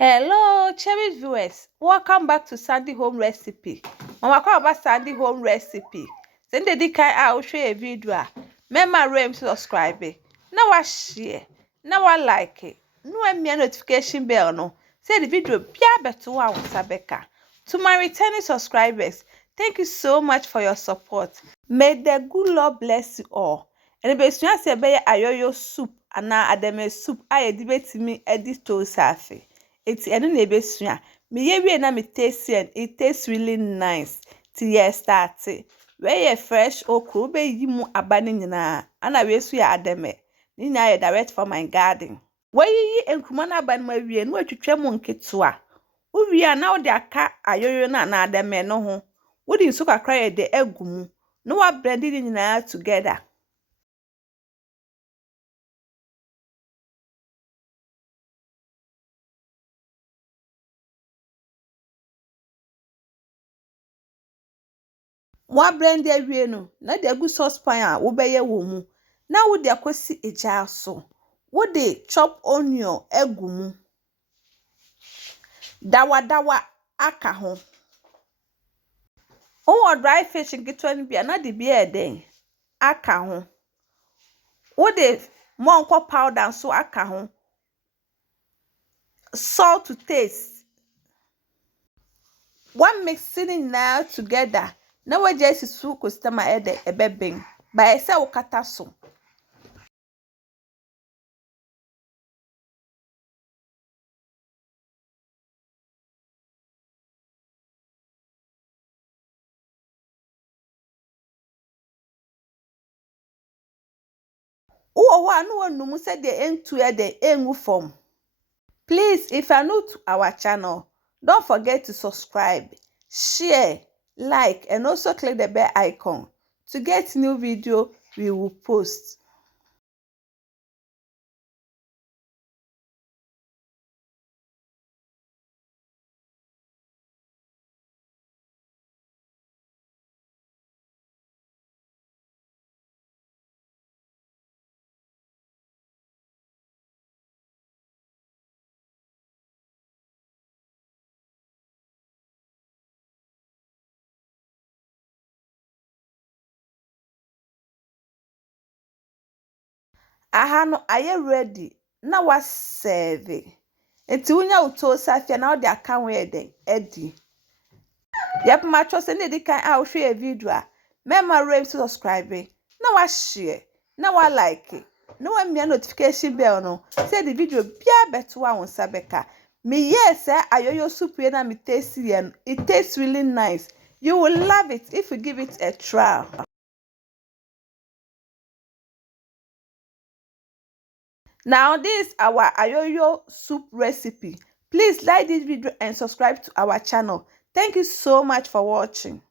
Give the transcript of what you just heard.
Hello, cherished viewers. Welcome back to Sandy Home Recipe. Mama call about Sandy Home Recipe. Send the kai I'll show a video. Remember to subscribe. Now I share. Now I like it. No me notification bell no. Say the video be better one Sabeka. To my returning subscribers, thank you so much for your support. May the good Lord bless you all. And the best say be Ayoyo soup and Ademe soup. I debate me edit Tuo Zaafi. Eti eno na ebesua me ye wie na me taste and it tastes really nice till ye start where ye fresh okro be yi mu aba ne nyina ana we su ya ademe ni nya ye direct from my garden where yi enkuma na aba no wie no atwetwa mu nketoa wo wie na wo de aka ayoyo na ademe no ho wo di nso kakra ye de agumu no wa blend it nyina together. Mwa blend awie no na de agu saucepan a wo beye wo mu na wo de akosi eja so wo de chop onion egu mu dawadawa aka ho wo dry fish nkitwa no bia na de bia eden aka ho wo de monko powder so aka ho salt to taste one mixing now together na we just su customer ede ebeben ba ese wo kata so wo anu wonu se de entu ede enwu form. Please, if you are new to our channel, don't forget to subscribe, share, like, and also click the bell icon to get new video we will post. Aha no aye ready na wa serve. Enti wunya uto safia na odi aka ho eden edi. Yep ma cho se ne di kan a wo hwe video a mema rem subscribe na wa share na wa like na wa mia notification bell no say the video bia beto a won sabeka me yes ayoyo soup na me taste it tastes really nice. You will love it if you give it a try. Now this is our ayoyo soup recipe. Please like this video and subscribe to our channel. Thank you so much for watching.